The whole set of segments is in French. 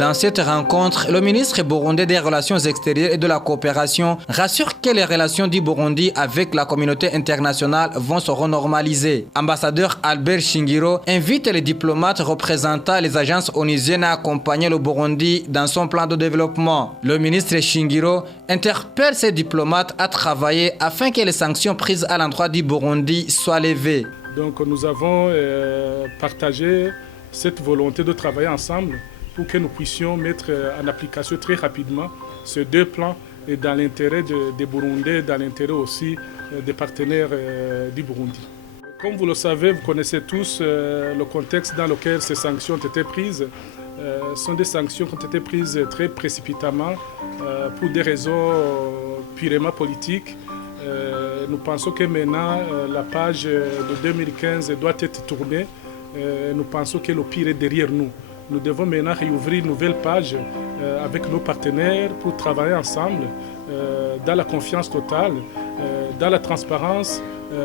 Dans cette rencontre, le ministre burundais des Relations extérieures et de la coopération rassure que les relations du Burundi avec la communauté internationale vont se renormaliser. Ambassadeur Albert Shingiro invite les diplomates représentant les agences onusiennes à accompagner le Burundi dans son plan de développement. Le ministre Shingiro interpelle ces diplomates à travailler afin que les sanctions prises à l'endroit du Burundi soient levées. Donc nous avons partagé cette volonté de travailler ensemble pour que nous puissions mettre en application très rapidement ces deux plans et dans l'intérêt des Burundais, dans l'intérêt aussi des partenaires du Burundi. Comme vous le savez, vous connaissez tous le contexte dans lequel ces sanctions ont été prises. Ce sont des sanctions qui ont été prises très précipitamment pour des raisons purement politiques. Nous pensons que maintenant la page de 2015 doit être tournée. Nous pensons que le pire est derrière nous. Nous devons maintenant réouvrir une nouvelle page avec nos partenaires pour travailler ensemble dans la confiance totale, dans la transparence,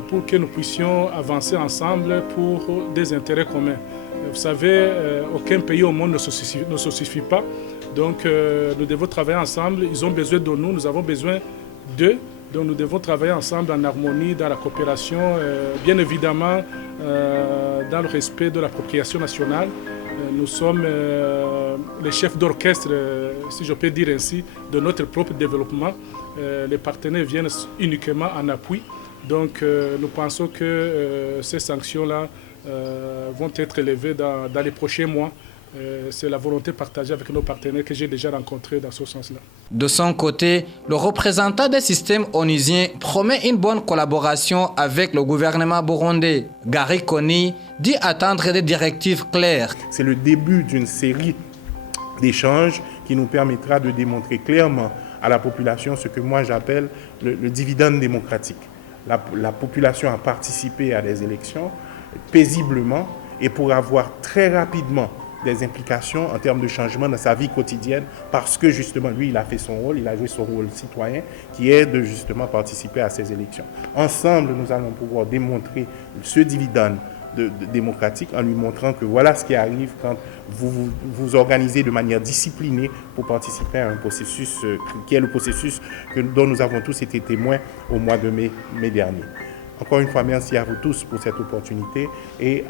pour que nous puissions avancer ensemble pour des intérêts communs. Vous savez, aucun pays au monde ne se suffit pas. Donc nous devons travailler ensemble. Ils ont besoin de nous, nous avons besoin d'eux. Donc nous devons travailler ensemble en harmonie, dans la coopération, bien évidemment dans le respect de l'appropriation nationale. Nous sommes les chefs d'orchestre, si je peux dire ainsi, de notre propre développement. Les partenaires viennent uniquement en appui. Donc nous pensons que ces sanctions-là vont être élevées dans les prochains mois. C'est la volonté partagée avec nos partenaires que j'ai déjà rencontrés dans ce sens-là. De son côté, le représentant des systèmes onusiens promet une bonne collaboration avec le gouvernement burundais. Gary Koni dit attendre des directives claires. C'est le début d'une série d'échanges qui nous permettra de démontrer clairement à la population ce que moi j'appelle le dividende démocratique. La population a participé à des élections paisiblement et pour avoir très rapidement des implications en termes de changement dans sa vie quotidienne parce que justement lui il a fait son rôle, il a joué son rôle citoyen qui est de justement participer à ces élections. Ensemble nous allons pouvoir démontrer ce dividende démocratique en lui montrant que voilà ce qui arrive quand vous vous organisez de manière disciplinée pour participer à un processus qui est le processus dont nous avons tous été témoins au mois de mai dernier. Encore une fois, merci à vous tous pour cette opportunité et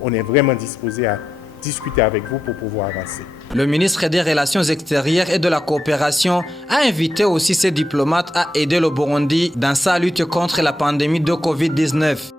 on est vraiment disposés à discuter avec vous pour pouvoir avancer. Le ministre des Relations extérieures et de la coopération a invité aussi ses diplomates à aider le Burundi dans sa lutte contre la pandémie de Covid-19.